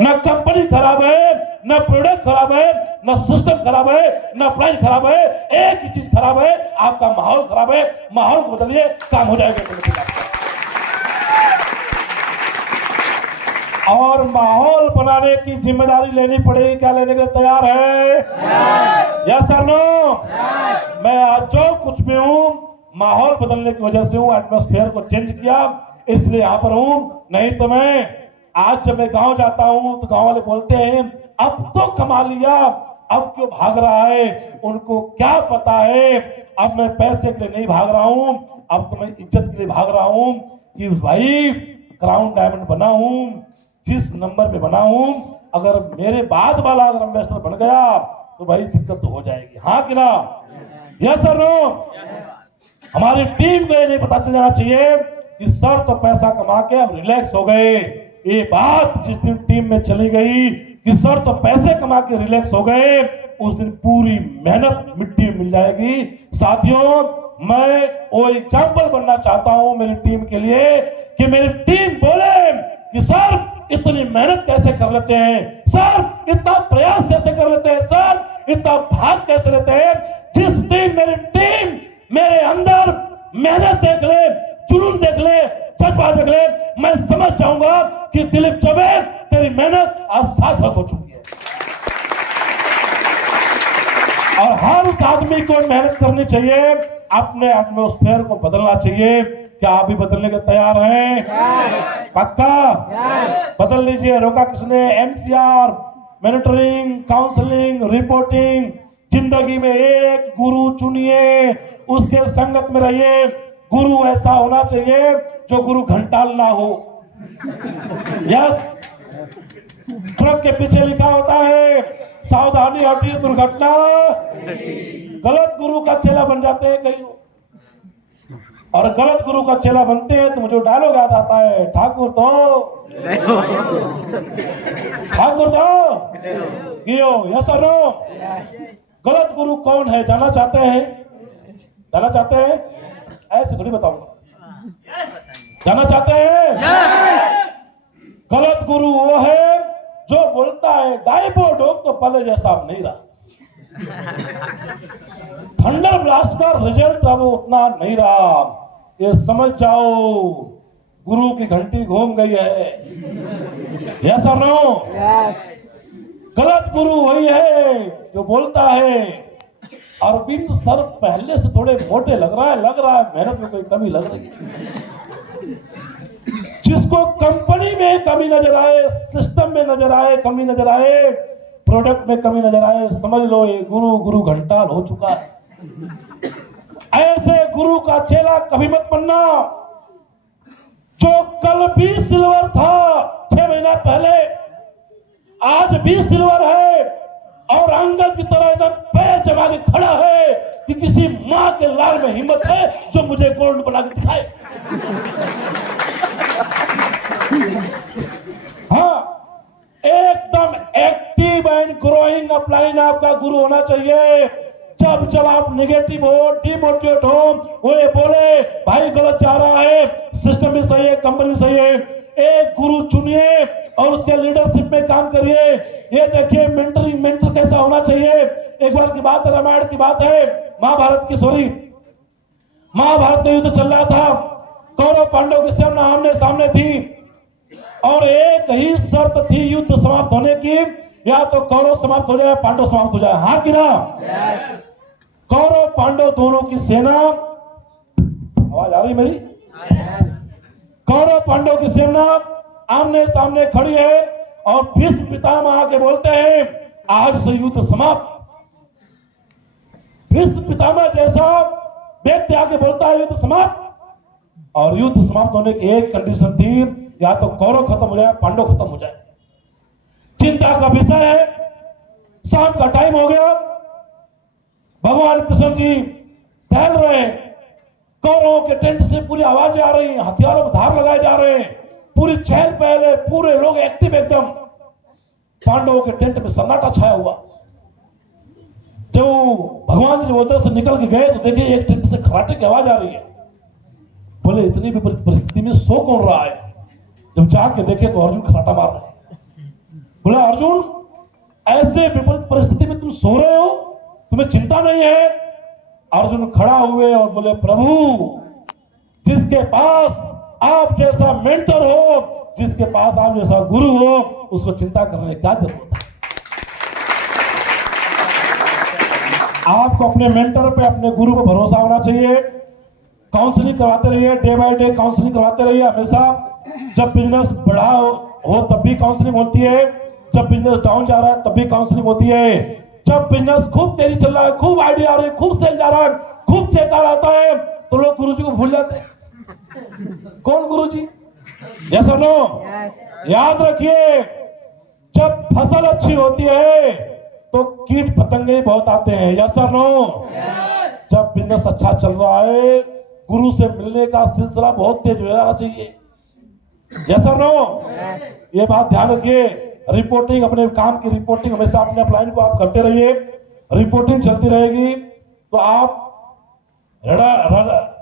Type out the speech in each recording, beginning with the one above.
न कंपनी खराब है, न प्रोडक्ट खराब है, न सिस्टम खराब है, न प्राइस खराब है, एक ही चीज खराब है, आपका माहौल खराब है। माहौल को बदलिए, काम हो जाएगा। और माहौल बनाने की जिम्मेदारी लेनी पड़ेगी, क्या लेने के लिए तैयार है? Yes sir no? मैं आज जो कुछ भी हूं, माहौल बदलने की वजह से हूं, एटमॉस्फेयर को चेंज किया, इसलिए यहां पर हूं। नहीं तो मैं आज जब मैं गांव जाता हूं तो गांव वाले बोलते हैं अब तो कमा लिया, अब क्यों भाग रहा है? उनको क्या पता है, अब मैं पैसे के लिए नहीं भाग रहा हूं, अब तो मैं इज्जत के लिए भाग रहा हूं कि भाई क्राउन डायमंड बना हूं, जिस नंबर पे बना हूं, अगर मेरे बाद वाला अगर एम्बेसडर बन गया तो भाई दिक्कत तो हो जाएगी। हाँ कि ना? Yes sir no? हमारी टीम को ये नहीं पता चल जाना चाहिए कि सर तो पैसा कमा के अब रिलैक्स हो गए। ये बात जिस दिन टीम में चली गई कि सर तो पैसे कमा के रिलैक्स हो गए, उस दिन पूरी मेहनत मिट्टी में मिल जाएगी। साथियों, मैं वो एग्जाम्पल बनना चाहता हूं मेरी टीम के लिए कि मेरी टीम बोले कि सर इतनी मेहनत कैसे कर लेते हैं, सर इतना प्रयास कैसे कर लेते हैं, सर इतना भाग कैसे लेते हैं। जिस दिन मेरी टीम मेरे अंदर मेहनत देख ले, जुनून देख ले, जज्बा देख ले, मैं समझ जाऊंगा कि दिलीप चौबे तेरी मेहनत आज सार्थक हो चुकी है। और हर उस आदमी को मेहनत करनी चाहिए, अपने एटमॉस्फेयर को बदलना चाहिए। क्या आप भी बदलने के तैयार हैं? पक्का? बदल लीजिए। रोका किसने? MCR, monitoring, counselling, reporting. जिंदगी में एक गुरु चुनिए, उसके संगत में रहिए। गुरु ऐसा होना चाहिए जो गुरु घंटाल ना हो। यस, ट्रक के पीछे लिखा होता है सावधानी हटी दुर्घटना। गलत गुरु का चेला बन जाते हैं कई लोग, और गलत गुरु का चेला बनते हैं तो मुझे डायलॉग याद आता है, ठाकुर तो गियो। यस और नो? गलत गुरु कौन है जानना चाहते हैं? जानना चाहते हैं? ऐसे थोड़ी बताऊंगा। जानना चाहते हैं? गलत गुरु वो है जो बोलता है डाइबो डोग तो पहले जैसा अब नहीं रहा, थंडर ब्लास्ट का रिजल्ट अब उतना नहीं रहा। ये समझ जाओ गुरु की घंटी घूम गई है। यस और नो? गलत गुरु वही है जो बोलता है अरविंद सर पहले से थोड़े मोटे लग रहा है मेहनत में कोई कमी लग रही है। जिसको कंपनी में कमी नजर आए, सिस्टम में नजर आए कमी नजर आए, प्रोडक्ट में कमी नजर आए, समझ लो ये गुरु घंटाल हो चुका है। ऐसे गुरु का चेला कभी मत बनना जो कल भी सिल्वर था 6 महीना पहले, आज भी सिल्वर है और अंगद की तरह एकदम पैर जमा के खड़ा है कि किसी मां के लाल में हिम्मत है जो मुझे गोल्ड बना के दिखाए। हाँ, एकदम एक्टिव एंड ग्रोइंग अपलाइन आपका गुरु होना चाहिए। जब जब आप नेगेटिव हो, डिमोटिवेट हो, वो ये बोले भाई गलत जा रहा है, सिस्टम भी सही है, कंपनी भी सही है, एक गुरु चुनिए और उसके लीडरशिप में काम करिए। ये देखिए मेंटर कैसा होना चाहिए। एक बार की बात है, रामायण की बात है, महाभारत की, सॉरी महाभारत का युद्ध चल रहा था। कौरव पांडव की सेना आमने सामने थी और एक ही शर्त थी युद्ध समाप्त होने की, या तो कौरव समाप्त हो जाए, पांडव समाप्त हो जाए। हाँ कि ना? कौरव पांडव दोनों की सेना, आवाज आ रही मेरी? कौरव पांडव की सेना आमने सामने खड़ी है और भीष्म पितामह आके बोलते हैं आज से युद्ध समाप्त। भीष्म पितामह जैसा व्यक्ति आके बोलता है युद्ध समाप्त, और युद्ध समाप्त होने की एक कंडीशन थी, या तो कौरव खत्म हो जाए, पांडव खत्म हो जाए। चिंता का विषय है। शाम का टाइम हो गया, भगवान कृष्ण जी टहल रहे, कौरवों के टेंट से पूरी आवाजें आ रही हैं, हथियारों में धार लगाए जा रहे हैं, पूरी चहल पहल है, पूरे लोग एक्टिव एकदम। पांडवों के टेंट में सन्नाटा छाया हुआ। तो भगवान जी उधर से निकल के गए तो देखिए एक टेंट से खराटे की आवाज आ रही है। बोले इतनी विपरीत परिस्थिति में सो कौन रहा है? जब जाग के देखे तो अर्जुन खराटा मार रहे हैं। बोले अर्जुन ऐसे विपरीत परिस्थिति में तुम सो रहे हो, तुम्हें चिंता नहीं है? अर्जुन खड़ा हुए और बोले प्रभु, जिसके पास आप जैसा मेंटर हो, जिसके पास आप जैसा गुरु हो, उसको चिंता करने की क्या जरूरत है? आपको अपने मेंटर पे, अपने गुरु पे भरोसा होना चाहिए। काउंसलिंग करवाते रहिए, डे बाय डे काउंसलिंग करवाते रहिए हमेशा। जब बिजनेस बढ़ा हो तब भी काउंसलिंग होती है, जब बिजनेस डाउन जा रहा है तब भी काउंसलिंग होती है। जब बिजनेस खूब तेजी चल रहा है, खूब आइडिया आ रही है, खूब सेल जा रहा है, खूब चेकार आता है, तो लोग गुरुजी को भूल जाते हैं। कौन गुरुजी? यस और नो? याद रखिए, जब फसल अच्छी होती है तो कीट पतंगे बहुत आते हैं। यस और नो? जब बिजनेस अच्छा चल रहा है, गुरु से मिलने का सिलसिला बहुत तेज हो जाना चाहिए। यस और नो? ये बात ध्यान रखिए। रिपोर्टिंग, अपने काम की रिपोर्टिंग हमेशा अपने अपलाइन को आप करते रहिए। रिपोर्टिंग चलती रहेगी तो आप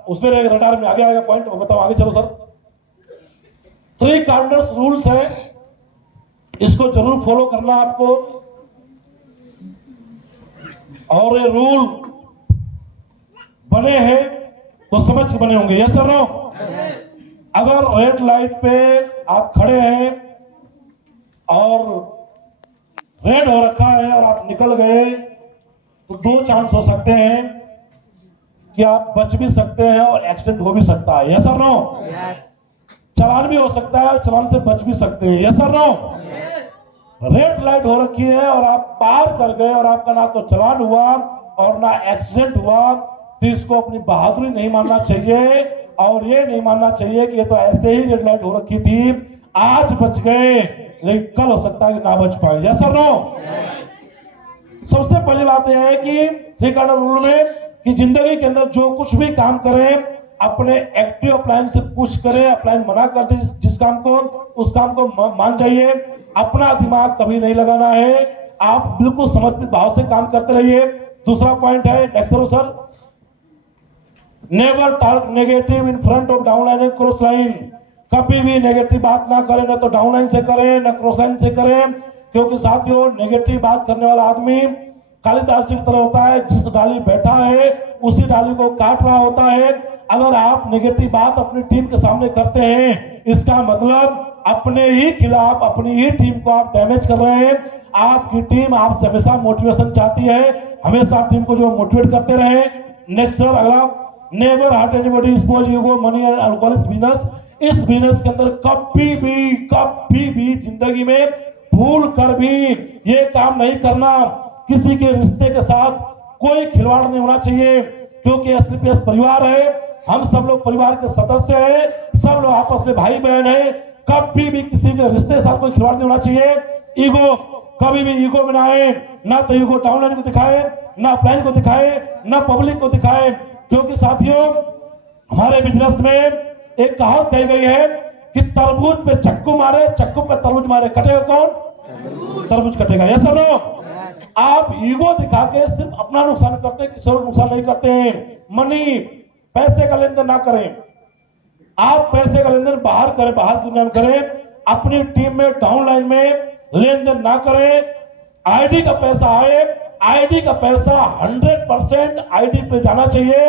उसमें रडार में आगे आएगा। पॉइंट बताओ, आगे चलो सर। 3 कार्डिनल रूल्स है, इसको जरूर फॉलो करना आपको। और ये रूल बने हैं तो समझ के बने होंगे। Yes sir no? अगर रेड लाइट पे आप खड़े हैं और रेड हो रखा है और आप निकल गए तो 2 चांस हो सकते हैं कि आप बच भी सकते हैं और एक्सीडेंट हो भी सकता है। यस और नो? चालान भी हो सकता है, चालान से बच भी सकते हैं। यस और नो? रेड लाइट हो रखी है और आप पार कर गए और आपका ना तो चालान हुआ और ना एक्सीडेंट हुआ, तो इसको अपनी बहादुरी नहीं मानना चाहिए। और ये नहीं मानना चाहिए कि ये तो ऐसे ही रेड लाइट हो रखी थी, आज बच गए लेकिन कल हो सकता है कि ना बच पाए। यस और नो? सबसे पहली बात यह है कि 3 कार्डिनल रूल में कि जिंदगी के अंदर जो कुछ भी काम करें अपने एक्टिव अपलाइन से पूछ करें। अपलाइन मना कर दे जिस काम को, उस काम को मान जाइए। अपना दिमाग कभी नहीं लगाना है, आप बिल्कुल समर्पित भाव से काम करते रहिए। दूसरा पॉइंट है, next sir, never talk negative in front of downline and cross line. कभी भी नेगेटिव बात ना करें, ना तो डाउनलाइन से करें ना क्रॉस लाइन से करें, क्योंकि साथियों नेगेटिव बात करने वाला आदमी कालिदास की तरह होता है, जिस डाली बैठा है उसी डाली को काट रहा होता है। अगर आप नेगेटिव बात अपनी टीम के सामने करते हैं, इसका मतलब अपने ही खिलाफ, अपनी ही टीम को आप डैमेज कर रहे हैं। आपकी टीम आपसे हमेशा मोटिवेशन चाहती है, हमेशा टीम को जो मोटिवेट करते रहे। नेक्स्ट सर, अगला, never hurt anybody, spoil ego, money and alcoholic business. इस बिजनेस के अंदर कभी भी जिंदगी में भूल कर भी ये काम नहीं करना। किसी के रिश्ते के साथ कोई खिलवाड़ नहीं होना चाहिए, क्योंकि एसपीएस परिवार है, हम सब लोग परिवार के सदस्य हैं, सब लोग आपस में भाई बहन हैं। कभी भी किसी के रिश्ते के साथ कोई खिलवाड़ नहीं होना चाहिए। ईगो, कभी भी ईगो में ना आए, ना तो ईगो डाउनलाइन को दिखाए, ना अपलाइन को दिखाए, ना पब्लिक को दिखाए। क्योंकि साथियों हमारे बिजनेस में एक कहावत कही गई है कि तरबूज पे चक्कू मारे, चक्कू पे तरबूज मारे, कटेगा कौन? तरबूज कटेगा। Yes sir no? आप ईगो दिखा के सिर्फ अपना नुकसान करते हैं, किसी और नुकसान नहीं करते हैं। मनी, पैसे का लेन देन ना करें। आप पैसे का लेन देन बाहर करें, बाहर दुनिया में करें, अपनी टीम में डाउनलाइन में लेन देन ना करें। आईडी का पैसा आए, आईडी का पैसा 100% आईडी पे जाना चाहिए।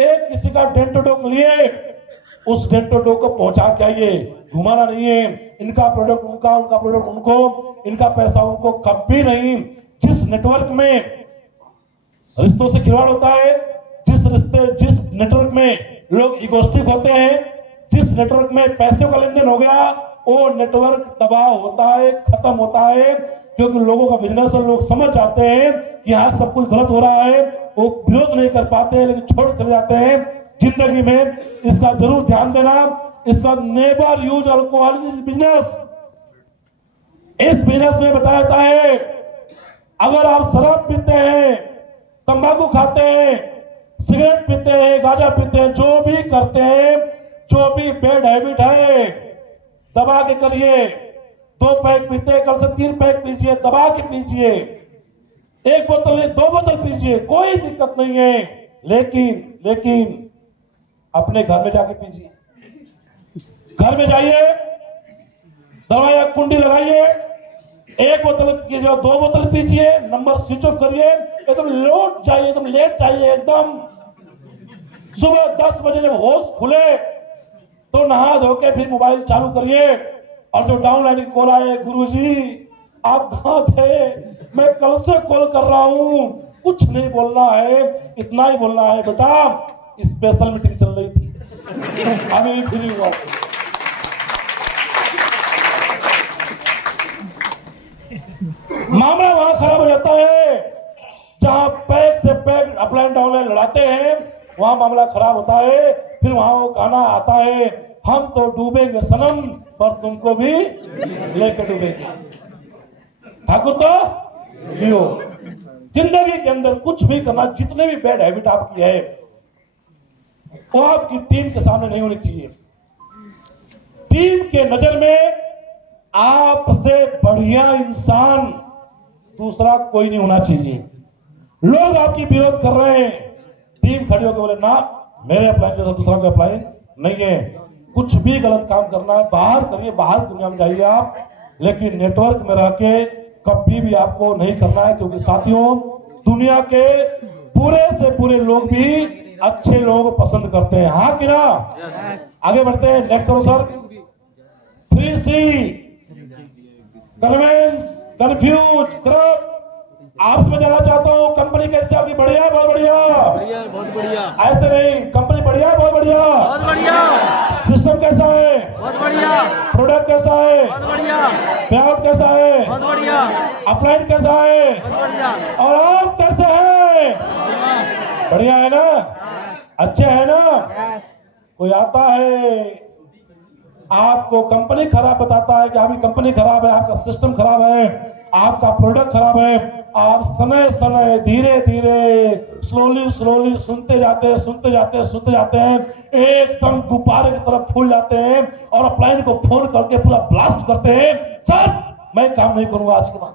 एक किसी का डेंटोडोक लिए उस डेंटोडोक को पहुंचा के आइए, घुमाना नहीं है। इनका प्रोडक्ट उनका, उनका प्रोडक्ट उनको, इनका पैसा उनको, कभी नहीं। जिस नेटवर्क में रिश्तों से खिलवाड़ होता है, जिस नेटवर्क में लोग इगोस्टिक होते हैं, जिस नेटवर्क में पैसे का लेन देन हो गया, वो नेटवर्क तबाह होता है, खत्म होता है। क्योंकि लोगों का बिजनेस और लोग समझ जाते हैं कि यहाँ सब कुछ गलत हो रहा है, वो विरोध नहीं कर पाते हैं, लेकिन छोड़ चले जाते हैं। जिंदगी में इसका जरूर ध्यान देना। इसका never use alcohol in business. इस बिजनेस में बताया जाता है, अगर आप शराब पीते हैं, तंबाकू खाते हैं, सिगरेट पीते हैं, गांजा पीते हैं, जो भी करते हैं, जो भी बैड हैबिट है, दबा के करिए। 2 पैक पीते हैं, कल से 3 पैक पीजिए, दबा के पीजिए। 1 बोतल 2 बोतल पीजिए, कोई दिक्कत नहीं है। लेकिन अपने घर में जाके पीजिए। घर में जाइए, दरवाजा कुंडी लगाइए, एक बोतल की जो 2 बोतल पीजिए, नंबर स्विच ऑफ करिए, एकदम लोट चाहिए, एकदम लेट चाहिए, एकदम सुबह 10 बजे जब होश खुले तो नहा धो के फिर मोबाइल चालू करिए। और जो डाउनलाइन कॉल आए, गुरुजी आप कहाँ थे, मैं कल से कॉल कर रहा हूँ, कुछ नहीं बोलना है, इतना ही बोलना है बेटा, स्पेशल मीटिंग चल रही थी, अभी भी फ्री हुआ। मामला वहां खराब हो जाता है जहां पैक से पैक अपलाइन डाउनलाइन लड़ाते हैं, वहां मामला खराब होता है। फिर वहां वो गाना आता है, हम तो डूबेंगे सनम पर तुमको भी लेकर डूबेंगे। ठाकुर तो लियो। जिंदगी के अंदर कुछ भी करना, जितने भी बैड हैबिट आपकी है वो आपकी टीम के सामने नहीं होनी चाहिए। टीम के नजर में आपसे बढ़िया इंसान दूसरा कोई नहीं होना चाहिए। लोग आपकी विरोध कर रहे हैं, टीम खड़ी होकर बोले ना मेरे अप्लाई जैसा दूसरा कोई अप्लाई नहीं है। कुछ भी गलत काम करना है बाहर करिए, बाहर दुनिया में जाइए आप, लेकिन नेटवर्क में रह के कभी भी आपको नहीं करना है, क्योंकि साथियों दुनिया के पूरे से पूरे लोग भी अच्छे लोग पसंद करते हैं। हाँ कि ना? आगे बढ़ते हैं, नेक्स्ट करो sir. 3C convince, confuse, corrupt. आपसे मैं जानना चाहता हूँ कंपनी कैसे आपकी? बढ़िया, बहुत बढ़िया, बहुत बढ़िया। ऐसे नहीं, कंपनी बढ़िया, बहुत बढ़िया, बहुत बढ़िया। सिस्टम कैसा है? बहुत बढ़िया। प्रोडक्ट कैसा है? बहुत बढ़िया। पेआउट कैसा है? बहुत बढ़िया। अपलाइन कैसा है? बहुत बढ़िया। और आप कैसे हैं? बढ़िया है ना? अच्छे है ना? कोई आता है आपको कंपनी खराब बताता है कि आपकी कंपनी खराब है, आपका सिस्टम खराब है, आपका प्रोडक्ट खराब है, आप समय समय धीरे धीरे स्लोली सुनते जाते हैं, एकदम गुब्बारे की तरफ फूल जाते हैं और अपलाइन को फोन करके पूरा ब्लास्ट करते हैं, सर मैं काम नहीं करूंगा आज के बाद।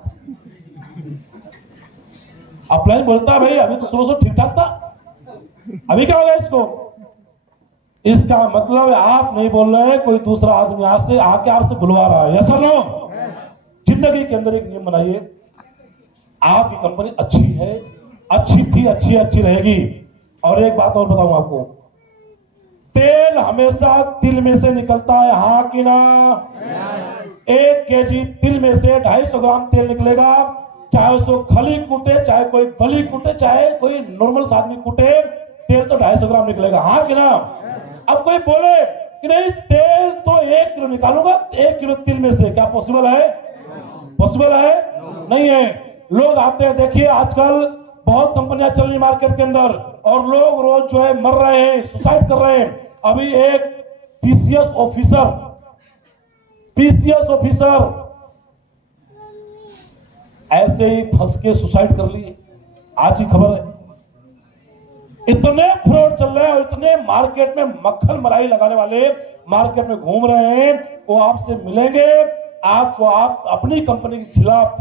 अपलाइन बोलता भाई अभी तो शुरू से ठीक ठाक था, अभी क्या हो गया इसको? इसका मतलब आप नहीं बोल रहे हैं, कोई दूसरा आदमी आज से आके आपसे बुलवा रहा है। ऐसा नो जिंदगी के अंदर एक नियम बनाइए, आपकी कंपनी अच्छी है, अच्छी थी, अच्छी रहेगी। और एक बात और बताऊं आपको, तेल हमेशा तिल में से निकलता है, हाँ कि ना? 1 केजी तिल में से 250 ग्राम तेल निकलेगा, चाहे उसको खली कूटे, चाहे कोई बली कूटे, चाहे कोई नॉर्मल आदमी कूटे, तेल तो 250 ग्राम निकलेगा, हाँ कि ना? अब कोई बोले कि नहीं तेल तो 1 किलो निकालूंगा, 1 किलो तिल में से, क्या पॉसिबल है? पॉसिबल है? नहीं है। लोग आते हैं, देखिए आजकल बहुत कंपनियां चल रही मार्केट के अंदर और लोग रोज जो है मर रहे हैं, सुसाइड कर रहे हैं। अभी एक पीसीएस ऑफिसर ऐसे ही फंस के सुसाइड कर लिए, आज ही खबर है। इतने फ्रॉड चल रहे हैं और इतने मार्केट में मक्खन मलाई लगाने वाले मार्केट में घूम रहे हैं, वो आपसे मिलेंगे, आपको आप अपनी कंपनी के खिलाफ,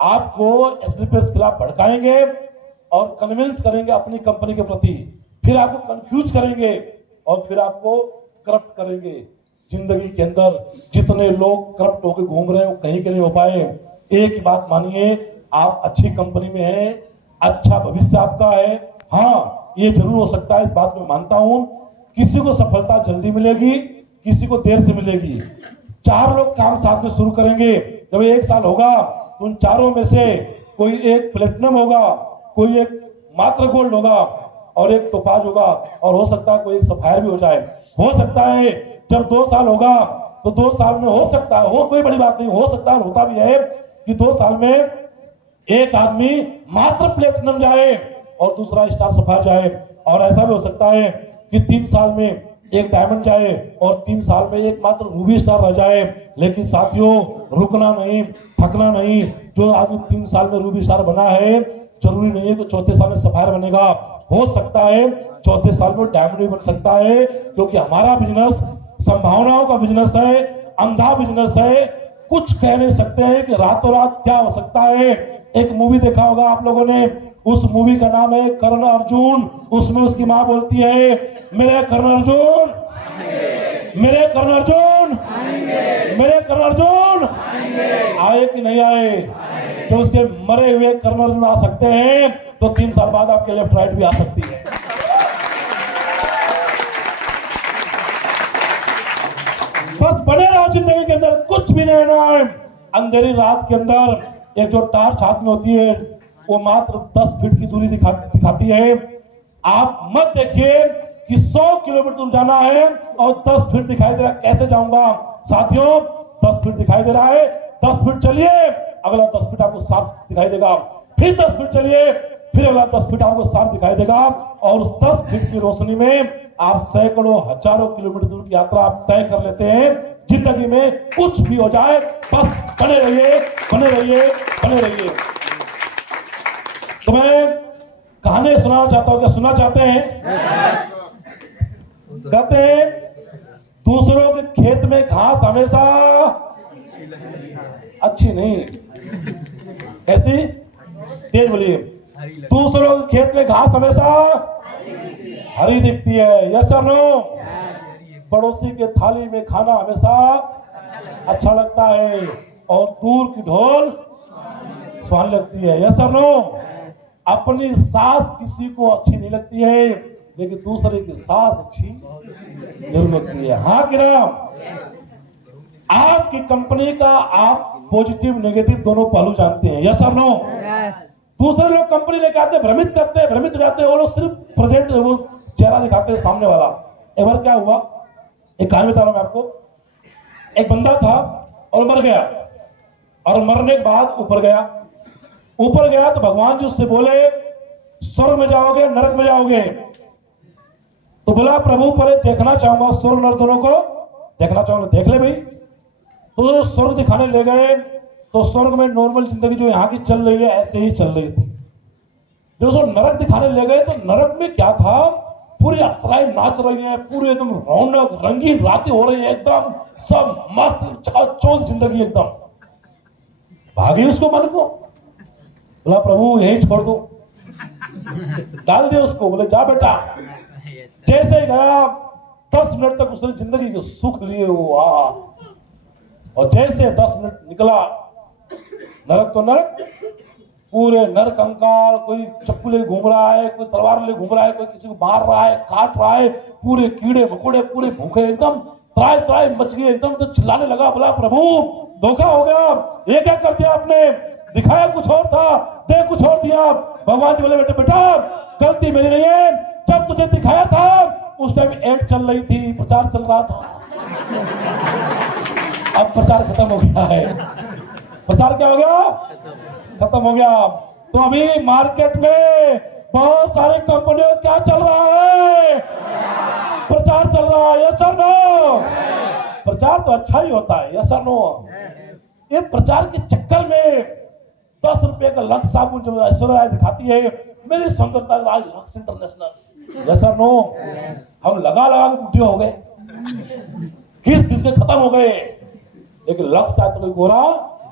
आपको एसलीपी के खिलाफ भड़काएंगे और कन्विंस करेंगे अपनी कंपनी के प्रति, फिर आपको कंफ्यूज करेंगे और फिर आपको करप्ट करेंगे। जिंदगी के अंदर जितने लोग करप्ट होकर घूम रहे हैं वो कहीं के नहीं हो पाए। एक ही बात मानिए, आप अच्छी कंपनी में हैं, अच्छा भविष्य आपका है। हाँ ये जरूर हो सकता है, इस बात में मानता हूं, किसी को सफलता जल्दी मिलेगी, किसी को देर से मिलेगी। 4 लोग काम साथ में शुरू करेंगे, जब 1 साल होगा तो उन चारों में से कोई एक प्लेटिनम होगा, कोई एक मात्र गोल्ड होगा और एक टोपाज होगा, और हो सकता है कोई एक सफायर भी हो जाए। हो सकता है जब 2 साल होगा तो 2 साल में हो सकता है, हो कोई बड़ी बात नहीं, हो सकता है, होता भी है कि 2 साल में एक आदमी मात्र प्लेटिनम जाए और दूसरा स्टार सफायर जाए, और ऐसा भी हो सकता है कि 3 साल में एक डायमंड जाए और 3 साल में एक मात्र रूबी स्टार रह जाए। लेकिन साथियों रुकना नहीं, थकना नहीं। जो आदमी 3 साल में रूबी स्टार बना है, जरूरी नहीं है कि 4थे साल में सफायर बनेगा, हो सकता है 4थे साल में डायमंड भी बन सकता है, क्योंकि हमारा बिजनेस संभावनाओं का बिजनेस है, अंधा बिजनेस है। कुछ कह नहीं सकते हैं कि रातों रात क्या हो सकता है। एक मूवी देखा होगा आप लोगों ने, उस मूवी का नाम है कर्ण अर्जुन। उसमें उसकी माँ बोलती है, मेरे कर्ण अर्जुन मेरे कर्ण अर्जुन, मेरे कर्ण अर्जुन आए कि नहीं आए? तो उसके मरे हुए कर्ण अर्जुन आ सकते हैं तो 3 साल बाद आपके लेफ्ट राइट भी आ सकती है। बस बने रहो जिंदगी के अंदर, कुछ भी नहीं है। अंधेरी रात के अंदर एक जो टार्च हाथ में होती है वो मात्र 10 फीट की दूरी दिखाती है। आप मत देखिए कि 100 किलोमीटर दूर जाना है और 10 फीट दिखाई दे रहा है, कैसे जाऊंगा? साथियों 10 फीट दिखाई दे रहा है, 10 फीट चलिए, अगला 10 फीट आपको साफ दिखाई देगा, फिर 10 फीट चलिए, फिर अगला 10 फीट आपको साफ दिखाई देगा। और उस 10 फीट की रोशनी में आप सैकड़ों हजारों किलोमीटर दूर की यात्रा आप तय कर लेते हैं। जिंदगी में कुछ भी हो जाए बस बने रहिए, बने रहिए, बने रहिए। तो मैं कहानी सुनाना चाहता हूं, क्या सुनना चाहते हैं? कहते हैं दूसरों के खेत में घास हमेशा अच्छी नहीं, कैसी? तेज बोलिए। दूसरों के खेत में घास हमेशा हरी दिखती है, यस और नो? पड़ोसी के थाली में खाना हमेशा अच्छा लगता है और दूर की ढोल स्वान लगती है, यस और नो? अपनी सास किसी को अच्छी नहीं लगती है लेकिन दूसरे की सास अच्छी जरूर लगती है, हाँ कि ना? आपकी कंपनी का आप पॉजिटिव नेगेटिव दोनों पहलू जानते हैं, यस और नो? दूसरे लोग कंपनी लेके आते, भ्रमित करते हैं, भ्रमित हो जाते हैं, वो लोग सिर्फ प्रेजेंट वो चेहरा दिखाते हैं सामने वाला। एक बार क्या हुआ, एक कहानी बता रहा हूं मैं आपको। एक बंदा था और मर गया, और मरने के बाद ऊपर गया तो भगवान जी उससे बोले स्वर्ग में जाओगे नरक में जाओगे? तो बोला प्रभु पहले देखना चाहूंगा स्वर्ग नरक दोनों को देखना चाहूंगा। देख ले भाई। तो स्वर्ग दिखाने ले गए तो स्वर्ग में नॉर्मल जिंदगी जो यहाँ की चल रही है ऐसे ही चल रही थी। जो सो नरक दिखाने ले गए तो नरक में क्या था, पूरी अप्सराएं नाच रही हैं, पूरी एकदम रौनक रंगीन रातें हो रही है, एकदम सब मस्त चौक जिंदगी एकदम। भागी उसको मन को, बोला प्रभु यही छोड़ दो, डाल दे उसको। बोले जा बेटा। जैसे ही गया 10 मिनट तक उसने जिंदगी के सुख लिए वो, और जैसे 10 मिनट निकला नरक तो नरक, पूरे नर कंकाल, कोई चप्पू ले घूम रहा है, कोई तलवार ले घूम रहा है, कोई किसी को मार रहा है, काट रहा है, पूरे कीड़े मकोड़े पूरे भूखे, एकदम त्राय त्राय मच गए, एकदम तो चिल्लाने लगा। बोला प्रभु धोखा हो गया, ये क्या कर दिया आपने? दिखाया कुछ और था, दे कुछ और दिया। भगवान जी बोले बेटा गलती मेरी नहीं है, जब तुझे दिखाया था उस टाइम एड चल रही थी, प्रचार चल रहा था, अब प्रचार खत्म हो गया है। प्रचार क्या हो गया? खत्म हो गया। तो अभी मार्केट में बहुत सारी कंपनियों क्या चल रहा है? प्रचार चल रहा है, यस और नो? प्रचार तो अच्छा ही होता है, यस और नो? ये प्रचार के चक्कर में 10 रुपए का लक्स साबुन जो ऐश्वर्या राय दिखाती है, मेरी सुंदरता आज लक्स इंटरनेशनल, यस और नो? हम लगा के बूढ़े हो गए, घिस घिस के खत्म हो गए, लेकिन लक्स आया तो कोई गोरा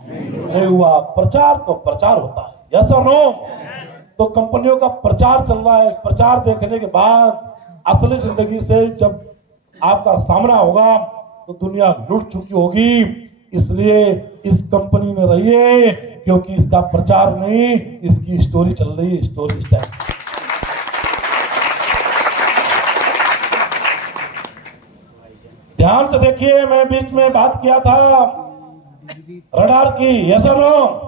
नहीं हुआ। प्रचार तो प्रचार होता है, यस और नो? तो कंपनियों का प्रचार चल रहा है। प्रचार देखने के बाद असली जिंदगी से जब आपका सामना होगा तो दुनिया लुट चुकी होगी। इसलिए इस कंपनी में रहिए, क्योंकि इसका प्रचार नहीं, इसकी स्टोरी चल रही है, स्टोरी स्टाइल। ध्यान से देखिए, मैं बीच में बात किया था रडार की, यस और नो?